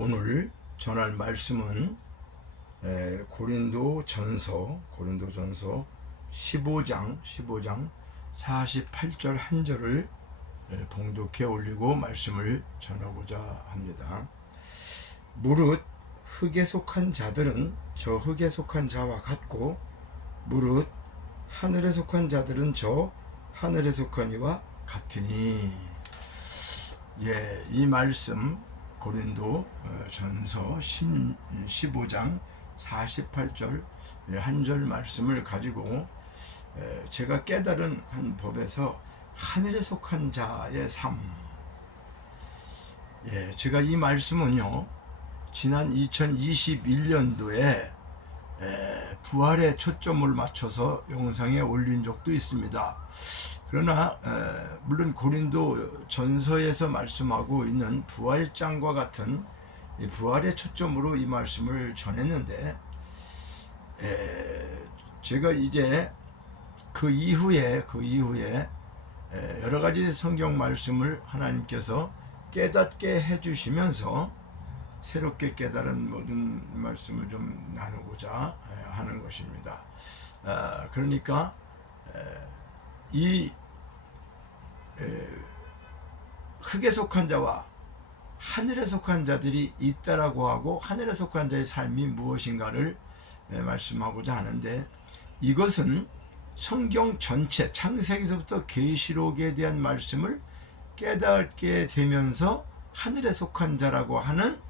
오늘 전할 말씀은 고린도전서 15장 48절 한 절을 봉독해 올리고 말씀을 전하고자 합니다. 무릇 흙에 속한 자들은 저 흙에 속한 자와 같고 무릇 하늘에 속한 자들은 저 하늘에 속한 이와 같으니. 이 말씀 고린도 전서 15장 48절 한 절 말씀을 가지고 제가 깨달은 한 법에서 하늘에 속한 자의 삶, 제가 이 말씀은요 지난 2021년도에 부활에 초점을 맞춰서 영상에 올린 적도 있습니다. 그러나 물론 고린도 전서에서 말씀하고 있는 부활장과 같은 부활의 초점으로 이 말씀을 전했는데, 제가 이제 그 이후에 여러 가지 성경 말씀을 하나님께서 깨닫게 해주시면서 새롭게 깨달은 모든 말씀을 좀 나누고자 하는 것입니다. 그러니까 이 흙에 속한 자와 하늘에 속한 자들이 있다라고 하고 하늘에 속한 자의 삶이 무엇인가를 말씀하고자 하는데, 이것은 성경 전체 창세기서부터 계시록에 대한 말씀을 깨닫게 되면서 하늘에 속한 자라고 하는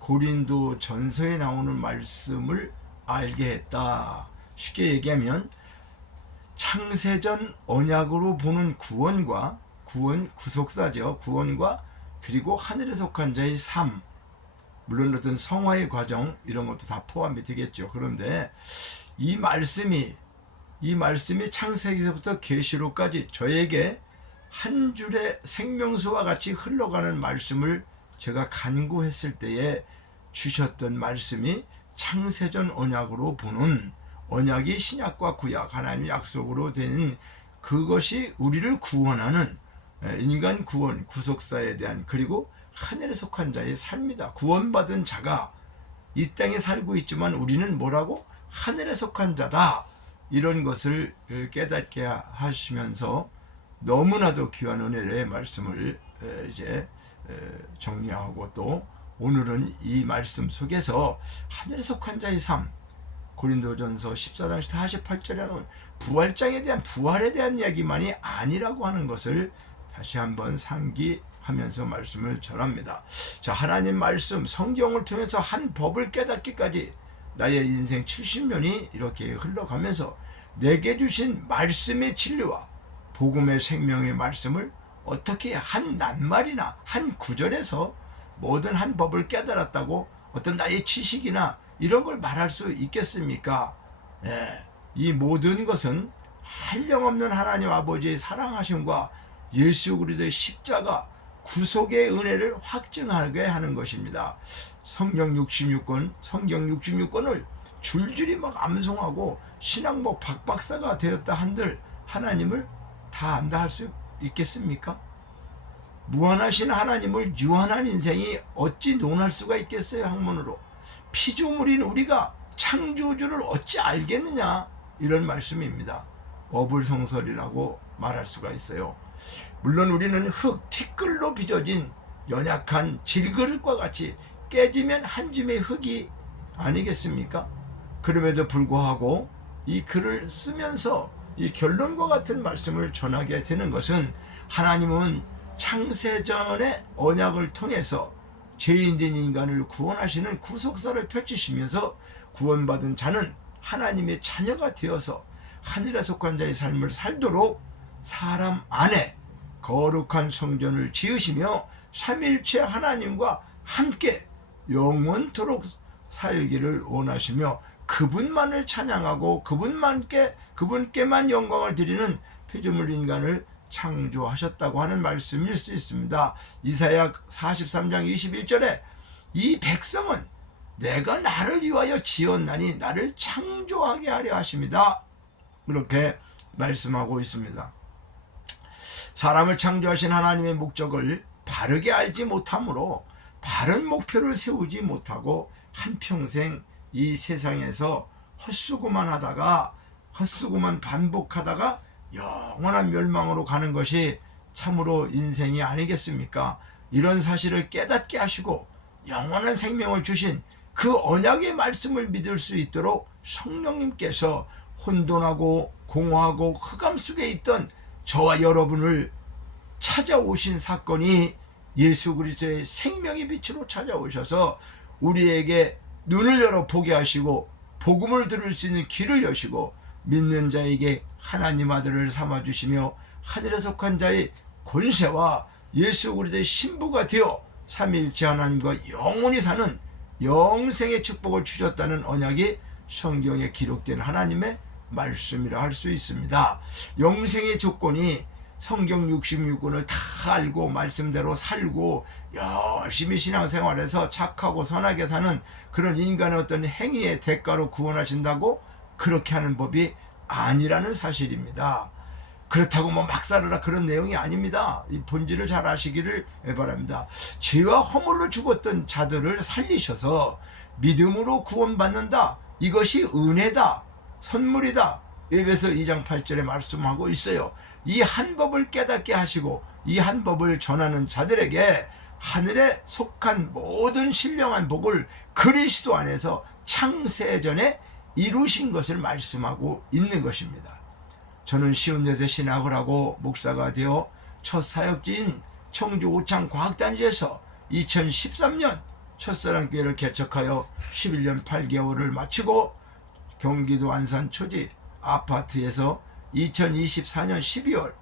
고린도 전서에 나오는 말씀을 알게 했다. 쉽게 얘기하면 창세전 언약으로 보는 구원과 구속사죠. 구원과 그리고 하늘에 속한 자의 삶, 물론 어떤 성화의 과정 이런 것도 다 포함이 되겠죠. 그런데 이 말씀이 창세기서부터 계시록까지 저에게 한 줄의 생명수와 같이 흘러가는 말씀을 제가 간구했을 때에 주셨던 말씀이 창세전 언약으로 보는, 언약이 신약과 구약 하나님의 약속으로 된 그것이 우리를 구원하는 인간 구원 구속사에 대한, 그리고 하늘에 속한 자의 삶이다. 구원받은 자가 이 땅에 살고 있지만 우리는 뭐라고? 하늘에 속한 자다. 이런 것을 깨닫게 하시면서 너무나도 귀한 은혜의 말씀을 이제 정리하고, 또 오늘은 이 말씀 속에서 하늘에 속한 자의 삶, 고린도전서 14장 48절에는 부활장에 대한, 부활에 대한 이야기만이 아니라고 하는 것을 다시 한번 상기하면서 말씀을 전합니다. 자, 하나님 말씀 성경을 통해서 한 법을 깨닫기까지 나의 인생 70년이 이렇게 흘러가면서 내게 주신 말씀의 진리와 복음의 생명의 말씀을 어떻게 한 낱말이나 한 구절에서 모든 한 법을 깨달았다고 어떤 나의 지식이나 이런 걸 말할 수 있겠습니까? 이 모든 것은 한량없는 하나님 아버지의 사랑하심과 예수 그리스도의 십자가 구속의 은혜를 확증하게 하는 것입니다. 성경 66권을 줄줄이 막 암송하고 신앙 박박사가 되었다 한들 하나님을 다 안다 할 수 있겠습니까? 무한하신 하나님을 유한한 인생이 어찌 논할 수가 있겠어요? 학문으로. 피조물인 우리가 창조주를 어찌 알겠느냐, 이런 말씀입니다. 어불성설이라고 말할 수가 있어요. 물론 우리는 흙, 티끌로 빚어진 연약한 질그릇과 같이 깨지면 한 줌의 흙이 아니겠습니까? 그럼에도 불구하고 이 글을 쓰면서 이 결론과 같은 말씀을 전하게 되는 것은, 하나님은 창세전의 언약을 통해서 죄인된 인간을 구원하시는 구속사를 펼치시면서 구원받은 자는 하나님의 자녀가 되어서 하늘에 속한 자의 삶을 살도록 사람 안에 거룩한 성전을 지으시며 삼위일체 하나님과 함께 영원토록 살기를 원하시며 그분만을 찬양하고 그분께만 영광을 드리는 피조물 인간을 창조하셨다고 하는 말씀일 수 있습니다. 이사야 43장 21절에 이 백성은 내가 나를 위하여 지었나니 나를 창조하게 하려 하십니다. 그렇게 말씀하고 있습니다. 사람을 창조하신 하나님의 목적을 바르게 알지 못하므로 바른 목표를 세우지 못하고 한평생 이 세상에서 헛수고만 하다가 헛수고만 반복하다가 영원한 멸망으로 가는 것이 참으로 인생이 아니겠습니까? 이런 사실을 깨닫게 하시고 영원한 생명을 주신 그 언약의 말씀을 믿을 수 있도록 성령님께서 혼돈하고 공허하고 흑암 속에 있던 저와 여러분을 찾아오신 사건이 예수 그리스도의 생명의 빛으로 찾아오셔서 우리에게 눈을 열어 보게 하시고 복음을 들을 수 있는 귀를 여시고 믿는 자에게 하나님 아들을 삼아주시며 하늘에 속한 자의 권세와 예수 그리스도의 신부가 되어 삼위일체 하나님과 영원히 사는 영생의 축복을 주셨다는 언약이 성경에 기록된 하나님의 말씀이라 할 수 있습니다. 영생의 조건이 성경 66권을 다 알고 말씀대로 살고 열심히 신앙생활해서 착하고 선하게 사는 그런 인간의 어떤 행위의 대가로 구원하신다고 그렇게 하는 법이 아니라는 사실입니다. 그렇다고 뭐 막 살아라 그런 내용이 아닙니다. 이 본질을 잘 아시기를 바랍니다. 죄와 허물로 죽었던 자들을 살리셔서 믿음으로 구원받는다. 이것이 은혜다. 선물이다. 에베소 2장 8절에 말씀하고 있어요. 이 한 법을 깨닫게 하시고 이 한 법을 전하는 자들에게 하늘에 속한 모든 신령한 복을 그리스도 안에서 창세전에 이루신 것을 말씀하고 있는 것입니다. 저는 시온여대 신학을 하고 목사가 되어 첫 사역지인 청주 오창 과학단지에서 2013년 첫사랑교회를 개척하여 11년 8개월을 마치고 경기도 안산 초지 아파트에서 2024년 12월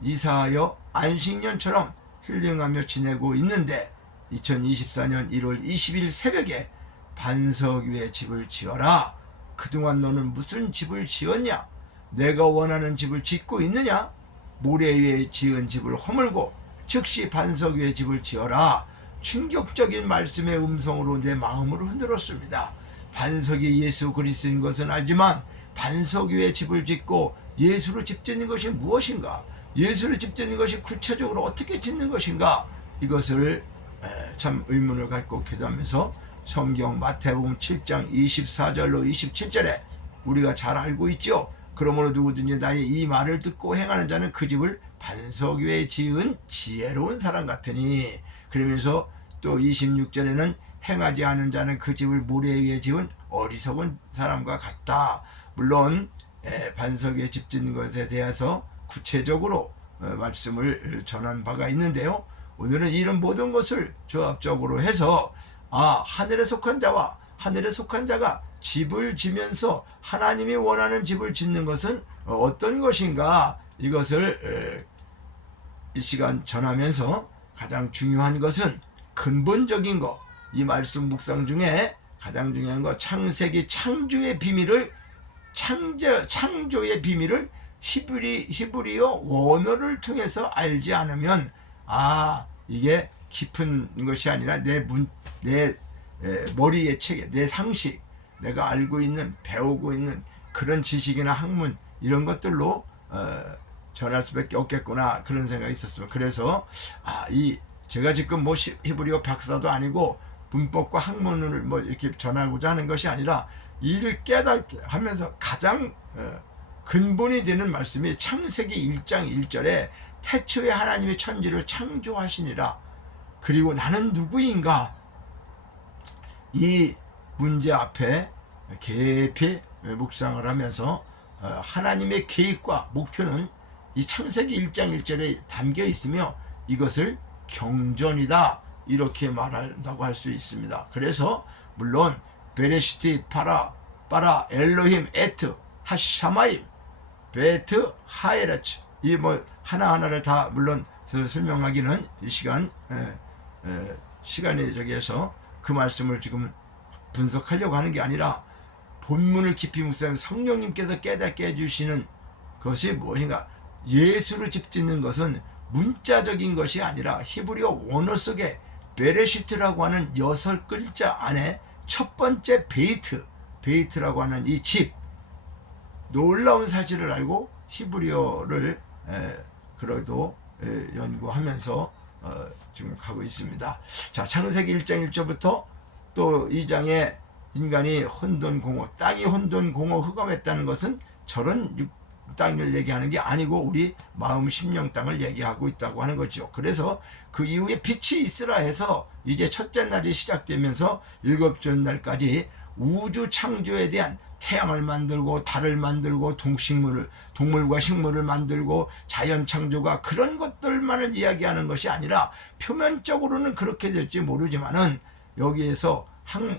이사하여 안식년처럼 힐링하며 지내고 있는데 2024년 1월 20일 새벽에 반석 위에 집을 지어라. 그동안 너는 무슨 집을 지었냐? 내가 원하는 집을 짓고 있느냐? 모래 위에 지은 집을 허물고 즉시 반석 위에 집을 지어라. 충격적인 말씀의 음성으로 내 마음을 흔들었습니다. 반석이 예수 그리스도인 것은 알지만 반석 위에 집을 짓고 예수로 집 짓는 것이 무엇인가? 예수로 집 짓는 것이 구체적으로 어떻게 짓는 것인가? 이것을 참 의문을 갖고 기도하면서 성경 마태복음 7장 24절로 27절에 우리가 잘 알고 있죠. 그러므로 누구든지 나의 이 말을 듣고 행하는 자는 그 집을 반석 위에 지은 지혜로운 사람 같으니, 그러면서 또 26절에는 행하지 않은 자는 그 집을 모래 위에 지은 어리석은 사람과 같다. 물론 반석 위에 집 짓는 것에 대해서 구체적으로 말씀을 전한 바가 있는데요. 오늘은 이런 모든 것을 조합적으로 해서 하늘에 속한 자와 하늘에 속한 자가 집을 지면서 하나님이 원하는 집을 짓는 것은 어떤 것인가, 이것을 이 시간 전하면서 가장 중요한 것은 근본적인 거, 이 말씀 묵상 중에 가장 중요한 거, 창세기 창조의 비밀을 창조의 비밀을 히브리어 원어를 통해서 알지 않으면 이게 깊은 것이 아니라 내 머리의 체계, 내 상식, 내가 알고 있는 배우고 있는 그런 지식이나 학문 이런 것들로 전할 수밖에 없겠구나, 그런 생각이 있었어요. 그래서 제가 지금 뭐 히브리어 박사도 아니고 문법과 학문을 뭐 이렇게 전하고자 하는 것이 아니라 이를 깨닫게 하면서 가장 근본이 되는 말씀이 창세기 1장 1절에 태초에 하나님이 천지를 창조하시니라. 그리고 나는 누구인가? 이 문제 앞에 깊이 묵상을 하면서 하나님의 계획과 목표는 이 창세기 1장 1절에 담겨 있으며 이것을 경전이다, 이렇게 말한다고 할 수 있습니다. 그래서 물론 베레시티 파라 엘로힘 에트 하샤마임 베트 하에라츠, 이 뭐 하나하나를 다 물론 설명하기는 이 시간이 저기에서 그 말씀을 지금 분석하려고 하는 게 아니라 본문을 깊이 묵상하면 성령님께서 깨닫게 해주시는 것이 무엇인가? 예수를 집 짓는 것은 문자적인 것이 아니라 히브리어 원어 속에 베레시트라고 하는 6글자 안에 첫 번째 베이트라고 하는 이 집, 놀라운 사실을 알고 히브리어를 그래도 연구하면서 지금 가고 있습니다. 자, 창세기 1장 1절부터 또 2장에 인간이 혼돈공허, 땅이 혼돈공허 흑암했다는 것은 저런 땅을 얘기하는 게 아니고 우리 마음 심령 땅을 얘기하고 있다고 하는 거죠. 그래서 그 이후에 빛이 있으라 해서 이제 첫째 날이 시작되면서 일곱째 날까지 우주 창조에 대한 태양을 만들고 달을 만들고 동물과 식물을 만들고 자연 창조가 그런 것들만을 이야기하는 것이 아니라 표면적으로는 그렇게 될지 모르지만은 여기에서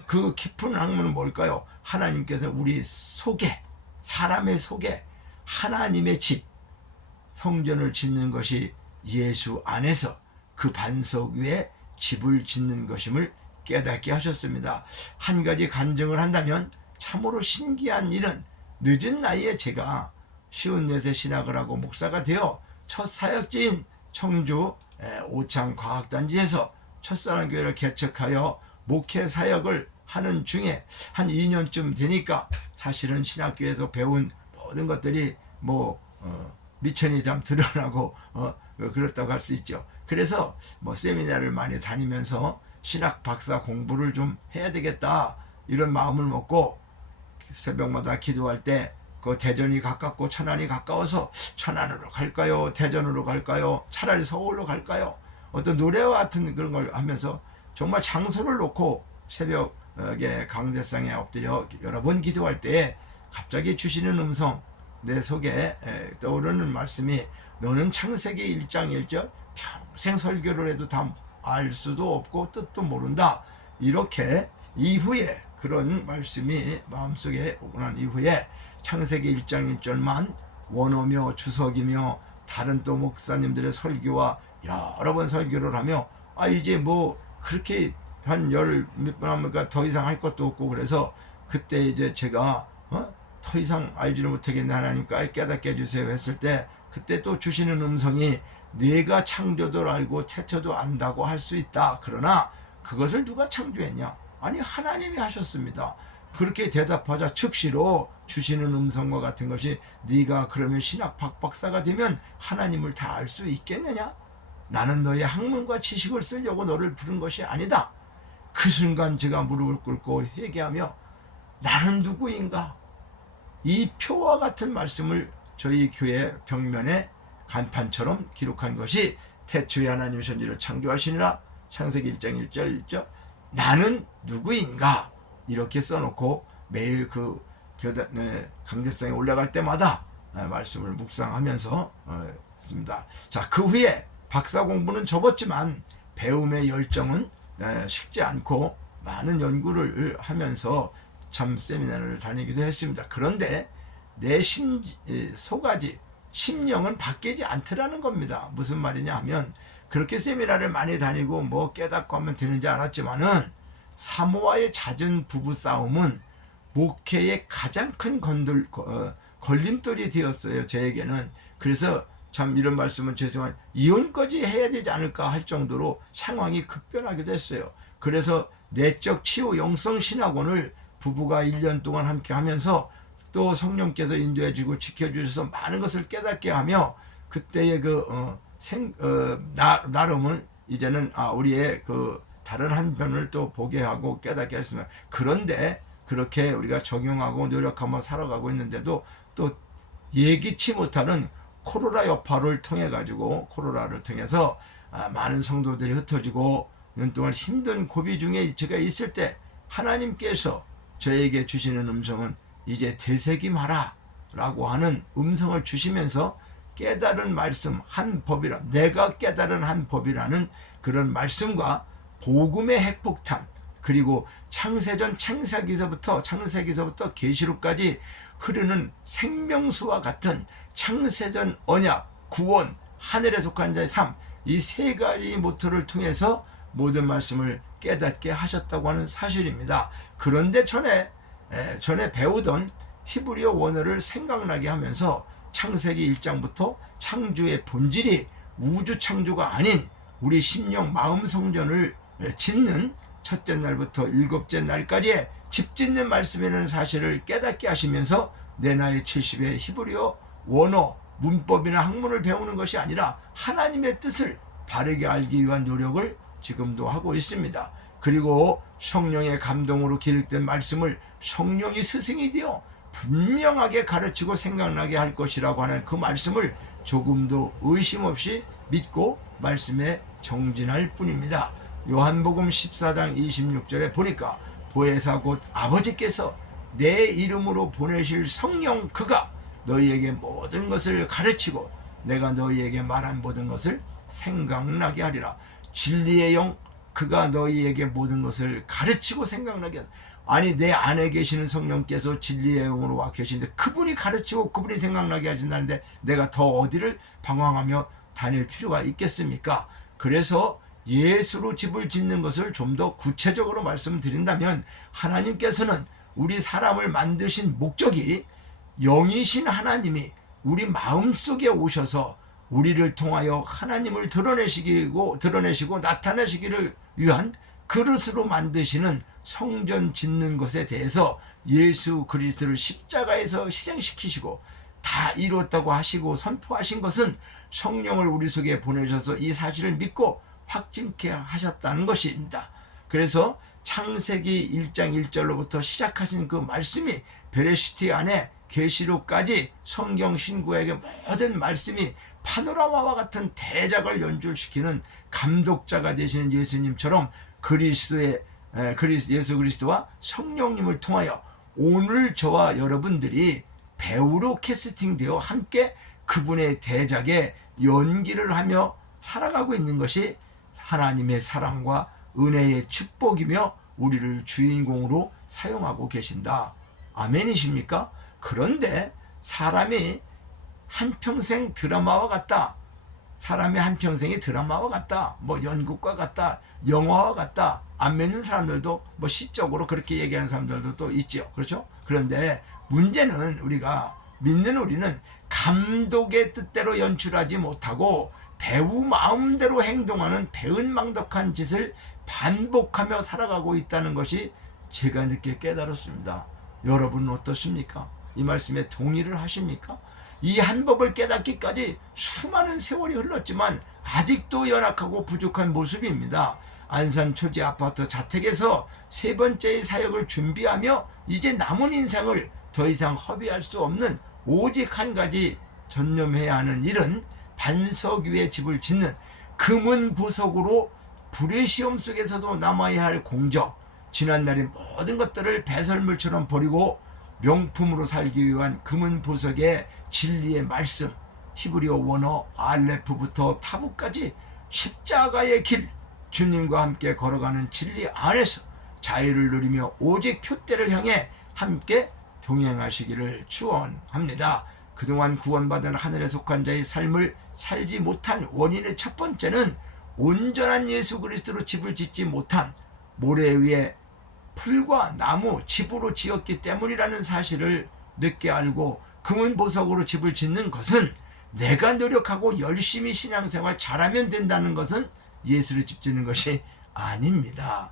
그 깊은 학문은 뭘까요? 하나님께서 우리 속에, 사람의 속에 하나님의 집, 성전을 짓는 것이 예수 안에서 그 반석 위에 집을 짓는 것임을 깨닫게 하셨습니다. 한 가지 간증을 한다면 참으로 신기한 일은 늦은 나이에 제가 54세 신학을 하고 목사가 되어 첫 사역지인 청주 오창과학단지에서 첫사랑교회를 개척하여 목회 사역을 하는 중에 한 2년쯤 되니까 사실은 신학교에서 배운 모든 것들이 미천이 좀 드러나고 그렇다고 할 수 있죠. 그래서 세미나를 많이 다니면서 신학 박사 공부를 좀 해야 되겠다 이런 마음을 먹고 새벽마다 기도할 때 그 대전이 가깝고 천안이 가까워서 천안으로 갈까요? 대전으로 갈까요? 차라리 서울로 갈까요? 어떤 노래와 같은 그런 걸 하면서 정말 장소를 놓고 새벽에 강대상에 엎드려 여러 번 기도할 때에 갑자기 주시는 음성, 내 속에 떠오르는 말씀이 너는 창세기 1장 1절 평생 설교를 해도 다 알 수도 없고 뜻도 모른다. 이렇게 이후에 그런 말씀이 마음속에 오고 난 이후에 창세기 1장 1절만 원어며 주석이며 다른 또 목사님들의 설교와 여러 번 설교를 하며 이제 그렇게 한 열 몇 번 하니까 더 이상 할 것도 없고 그래서 그때 이제 제가 더 이상 알지를 못하겠네 하나님께 깨닫게 해주세요 했을 때 그때 또 주시는 음성이 네가 창조도 알고 태초도 안다고 할 수 있다. 그러나 그것을 누가 창조했냐? 아니 하나님이 하셨습니다. 그렇게 대답하자 즉시로 주시는 음성과 같은 것이 네가 그러면 신학 박박사가 되면 하나님을 다 알 수 있겠느냐? 나는 너의 학문과 지식을 쓰려고 너를 부른 것이 아니다. 그 순간 제가 무릎을 꿇고 회개하며 나는 누구인가? 이 표와 같은 말씀을 저희 교회 벽면에 간판처럼 기록한 것이 태초에 하나님이 천지를 창조하시니라 창세기 1장 1절 1절 나는 누구인가 이렇게 써놓고 매일 그 강대상에 올라갈 때마다 말씀을 묵상하면서 했습니다. 자, 그 후에 박사 공부는 접었지만 배움의 열정은 식지 않고 많은 연구를 하면서 참 세미나를 다니기도 했습니다. 그런데 내 속아지 심령은 바뀌지 않더라는 겁니다. 무슨 말이냐 하면 그렇게 세미나를 많이 다니고 깨닫고 하면 되는지 알았지만은 사모와의 잦은 부부싸움은 목회의 가장 큰 걸림돌이 되었어요. 저에게는. 그래서 참 이런 말씀은 죄송한 이혼까지 해야 되지 않을까 할 정도로 상황이 급변하기도 했어요. 그래서 내적 치유 영성 신학원을 부부가 1년 동안 함께 하면서 또 성령께서 인도해 주고 지켜주셔서 많은 것을 깨닫게 하며 그때의 나름은 이제는 우리의 다른 한 면을 또 보게 하고 깨닫게 했습니다. 그런데 그렇게 우리가 적용하고 노력하며 살아가고 있는데도 또 예기치 못하는 코로나 여파를 통해 가지고 코로나를 통해서 많은 성도들이 흩어지고 년 동안 힘든 고비 중에 제가 있을 때 하나님께서 저에게 주시는 음성은 이제 되새김하라 라고 하는 음성을 주시면서 깨달은 말씀 한 법이라 내가 깨달은 한 법이라는 그런 말씀과 복음의 핵폭탄 그리고 창세기서부터 계시록까지 흐르는 생명수와 같은 창세전 언약, 구원, 하늘에 속한 자의 삶 이 세 가지 모토를 통해서 모든 말씀을 깨닫게 하셨다고 하는 사실입니다. 그런데 전에 배우던 히브리어 원어를 생각나게 하면서 창세기 1장부터 창조의 본질이 우주 창조가 아닌 우리 심령 마음 성전을 짓는 첫째 날부터 일곱째 날까지의 집 짓는 말씀이라는 사실을 깨닫게 하시면서 내 나이 70에 히브리어 원어 문법이나 학문을 배우는 것이 아니라 하나님의 뜻을 바르게 알기 위한 노력을 지금도 하고 있습니다. 그리고 성령의 감동으로 기록된 말씀을 성령이 스승이 되어 분명하게 가르치고 생각나게 할 것이라고 하는 그 말씀을 조금도 의심 없이 믿고 말씀에 정진할 뿐입니다. 요한복음 14장 26절에 보니까 보혜사 곧 아버지께서 내 이름으로 보내실 성령 그가 너희에게 모든 것을 가르치고 내가 너희에게 말한 모든 것을 생각나게 하리라. 진리의 영 그가 너희에게 모든 것을 가르치고 생각나게 하리라. 아니 내 안에 계시는 성령께서 진리의 영으로 와 계시는데 그분이 가르치고 그분이 생각나게 하신다는데 내가 더 어디를 방황하며 다닐 필요가 있겠습니까? 그래서 예수로 집을 짓는 것을 좀 더 구체적으로 말씀드린다면 하나님께서는 우리 사람을 만드신 목적이 영이신 하나님이 우리 마음속에 오셔서 우리를 통하여 하나님을 드러내시고 나타내시기를 위한 그릇으로 만드시는 성전 짓는 것에 대해서 예수 그리스도를 십자가에서 희생시키시고 다 이뤘다고 하시고 선포하신 것은 성령을 우리 속에 보내셔서 이 사실을 믿고 확증케 하셨다는 것입니다. 그래서 창세기 1장 1절로부터 시작하신 그 말씀이 베레시티 안에 계시록까지 성경 신구에게 모든 말씀이 파노라마와 같은 대작을 연출시키는 감독자가 되시는 예수님처럼 예수 그리스도와 성령님을 통하여 오늘 저와 여러분들이 배우로 캐스팅되어 함께 그분의 대작에 연기를 하며 살아가고 있는 것이 하나님의 사랑과 은혜의 축복이며 우리를 주인공으로 사용하고 계신다. 아멘이십니까? 그런데 사람이 한평생 드라마와 같다. 사람이 한평생이 드라마와 같다. 연극과 같다. 영화와 같다. 안 믿는 사람들도 시적으로 그렇게 얘기하는 사람들도 또 있죠. 그렇죠? 그런데 문제는 우리가 믿는 우리는 감독의 뜻대로 연출하지 못하고 배우 마음대로 행동하는 배은망덕한 짓을 반복하며 살아가고 있다는 것이 제가 늦게 깨달았습니다. 여러분은 어떻습니까? 이 말씀에 동의를 하십니까? 이 한 법을 깨닫기까지 수많은 세월이 흘렀지만 아직도 연약하고 부족한 모습입니다. 안산 초지 아파트 자택에서 세 번째의 사역을 준비하며 이제 남은 인생을 더 이상 허비할 수 없는 오직 한 가지 전념해야 하는 일은 반석 위에 집을 짓는 금은 보석으로 불의 시험 속에서도 남아야 할 공적, 지난날의 모든 것들을 배설물처럼 버리고 명품으로 살기 위한 금은 보석의 진리의 말씀, 히브리어 원어 알레프부터 타부까지 십자가의 길, 주님과 함께 걸어가는 진리 안에서 자유를 누리며 오직 표대를 향해 함께 동행하시기를 축원합니다. 그동안 구원받은 하늘에 속한 자의 삶을 살지 못한 원인의 첫 번째는 온전한 예수 그리스도로 집을 짓지 못한 모래 위에 풀과 나무 집으로 지었기 때문이라는 사실을 늦게 알고 금은 보석으로 집을 짓는 것은 내가 노력하고 열심히 신앙생활 잘하면 된다는 것은 예수로 집 짓는 것이 아닙니다.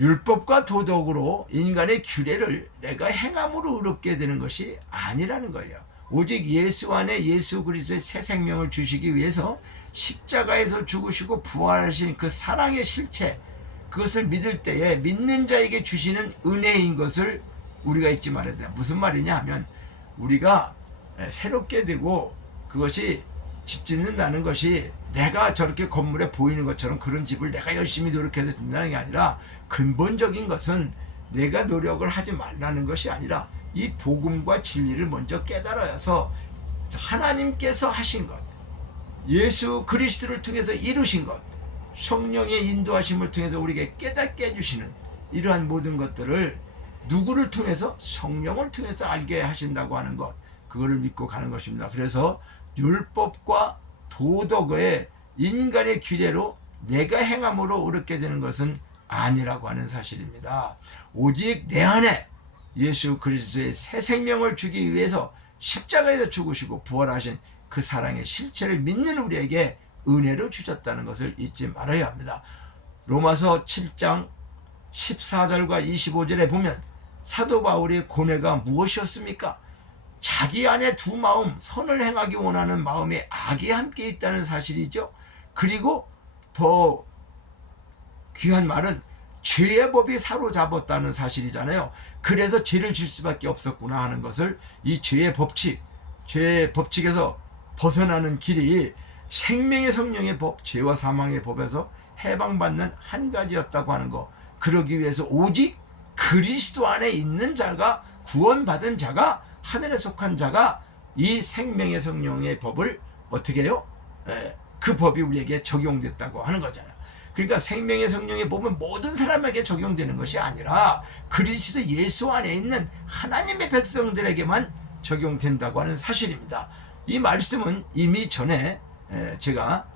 율법과 도덕으로 인간의 규례를 내가 행함으로 의롭게 되는 것이 아니라는 거예요. 오직 예수 안에 예수 그리스도의 새 생명을 주시기 위해서 십자가에서 죽으시고 부활하신 그 사랑의 실체, 그것을 믿을 때에 믿는 자에게 주시는 은혜인 것을 우리가 잊지 말아야 돼요. 무슨 말이냐 하면 우리가 새롭게 되고 그것이 집 짓는다는 것이 내가 저렇게 건물에 보이는 것처럼 그런 집을 내가 열심히 노력해서 짓는다는 게 아니라 근본적인 것은 내가 노력을 하지 말라는 것이 아니라 이 복음과 진리를 먼저 깨달아서 하나님께서 하신 것, 예수 그리스도를 통해서 이루신 것, 성령의 인도하심을 통해서 우리에게 깨닫게 해주시는 이러한 모든 것들을 누구를 통해서? 성령을 통해서 알게 하신다고 하는 것, 그거를 믿고 가는 것입니다. 그래서 율법과 도덕의 인간의 규례로 내가 행함으로 의롭게 되는 것은 아니라고 하는 사실입니다. 오직 내 안에 예수 그리스도의 새 생명을 주기 위해서 십자가에서 죽으시고 부활하신 그 사랑의 실체를 믿는 우리에게 은혜로 주셨다는 것을 잊지 말아야 합니다. 로마서 7장 14절과 25절에 보면 사도 바울의 고뇌가 무엇이었습니까? 자기 안에 두 마음, 선을 행하기 원하는 마음에 악이 함께 있다는 사실이죠. 그리고 더 귀한 말은 죄의 법이 사로잡았다는 사실이잖아요. 그래서 죄를 질 수밖에 없었구나 하는 것을, 이 죄의 법칙에서 벗어나는 길이 생명의 성령의 법, 죄와 사망의 법에서 해방받는 한 가지였다고 하는 거. 그러기 위해서 오직 그리스도 안에 있는 자가, 구원받은 자가, 하늘에 속한 자가 이 생명의 성령의 법을 어떻게 해요? 그 법이 우리에게 적용됐다고 하는 거잖아요. 그러니까 생명의 성령의 법은 모든 사람에게 적용되는 것이 아니라 그리스도 예수 안에 있는 하나님의 백성들에게만 적용된다고 하는 사실입니다. 이 말씀은 이미 전에 제가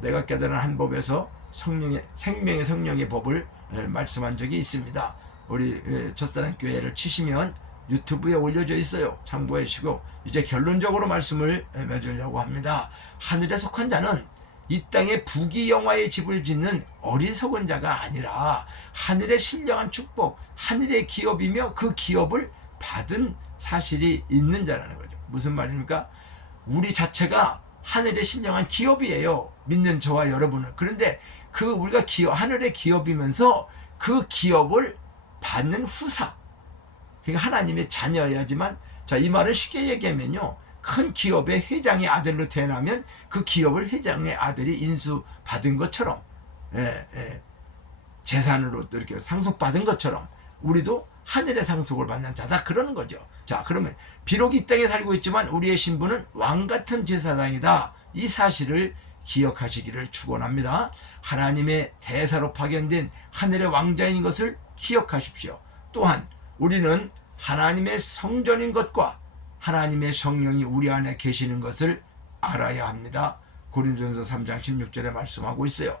내가 깨달은 한 법에서 생명의 성령의 법을 말씀한 적이 있습니다. 우리 첫사랑 교회를 치시면 유튜브에 올려져 있어요. 참고해 주시고, 이제 결론적으로 말씀을 맺으려고 합니다. 하늘에 속한 자는 이 땅에 부귀영화의 집을 짓는 어리석은 자가 아니라 하늘의 신령한 축복, 하늘의 기업이며 그 기업을 받은 사실이 있는 자라는 거죠. 무슨 말입니까? 우리 자체가 하늘의 신령한 기업이에요. 믿는 저와 여러분은. 그런데 그 우리가 하늘의 기업이면서 그 기업을 받는 후사, 그러니까 하나님의 자녀여야지만, 자, 이 말을 쉽게 얘기하면요, 큰 기업의 회장의 아들로 태어나면 그 기업을 회장의 아들이 인수받은 것처럼, 재산으로 또 이렇게 상속받은 것처럼 우리도 하늘의 상속을 받는 자다, 그러는 거죠. 자, 그러면 비록 이 땅에 살고 있지만 우리의 신분은 왕같은 제사장이다, 이 사실을 기억하시기를 축원합니다. 하나님의 대사로 파견된 하늘의 왕자인 것을 기억하십시오. 또한 우리는 하나님의 성전인 것과 하나님의 성령이 우리 안에 계시는 것을 알아야 합니다. 고린도전서 3장 16절에 말씀하고 있어요.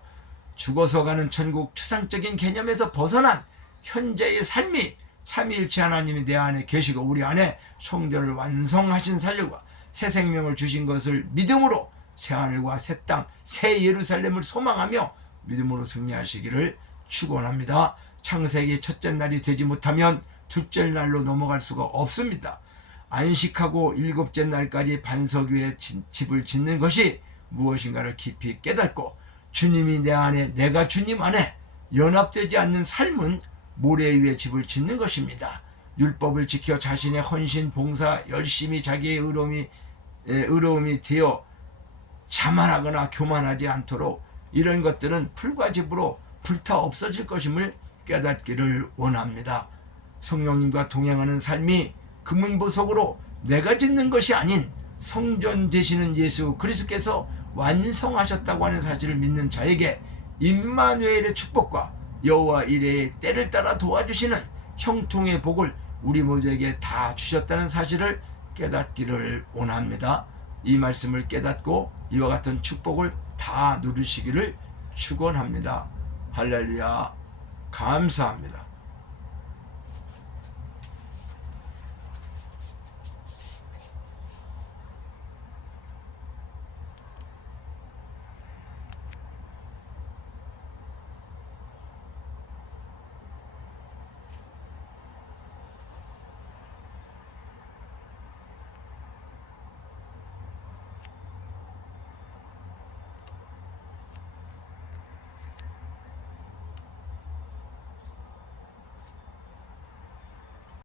죽어서 가는 천국 추상적인 개념에서 벗어난 현재의 삶이 삼위일체 하나님이 내 안에 계시고 우리 안에 성전을 완성하신 살려과 새 생명을 주신 것을 믿음으로 새하늘과 새 땅, 새 예루살렘을 소망하며 믿음으로 승리하시기를 축원합니다. 창세기 첫째 날이 되지 못하면 둘째 날로 넘어갈 수가 없습니다. 안식하고 일곱째 날까지 반석 위에 집을 짓는 것이 무엇인가를 깊이 깨닫고 주님이 내 안에, 내가 주님 안에 연합되지 않는 삶은 모래 위에 집을 짓는 것입니다. 율법을 지켜 자신의 헌신, 봉사, 열심히 자기의 의로움이 되어 자만하거나 교만하지 않도록, 이런 것들은 풀과 집으로 불타 없어질 것임을 깨닫기를 원합니다. 성령님과 동행하는 삶이 금은보석으로 내가 짓는 것이 아닌 성전 되시는 예수 그리스도께서 완성하셨다고 하는 사실을 믿는 자에게 임마누엘의 축복과 여호와 이레의 때를 따라 도와주시는 형통의 복을 우리 모두에게 다 주셨다는 사실을 깨닫기를 원합니다. 이 말씀을 깨닫고 이와 같은 축복을 다 누리시기를 축원합니다. 할렐루야, 감사합니다.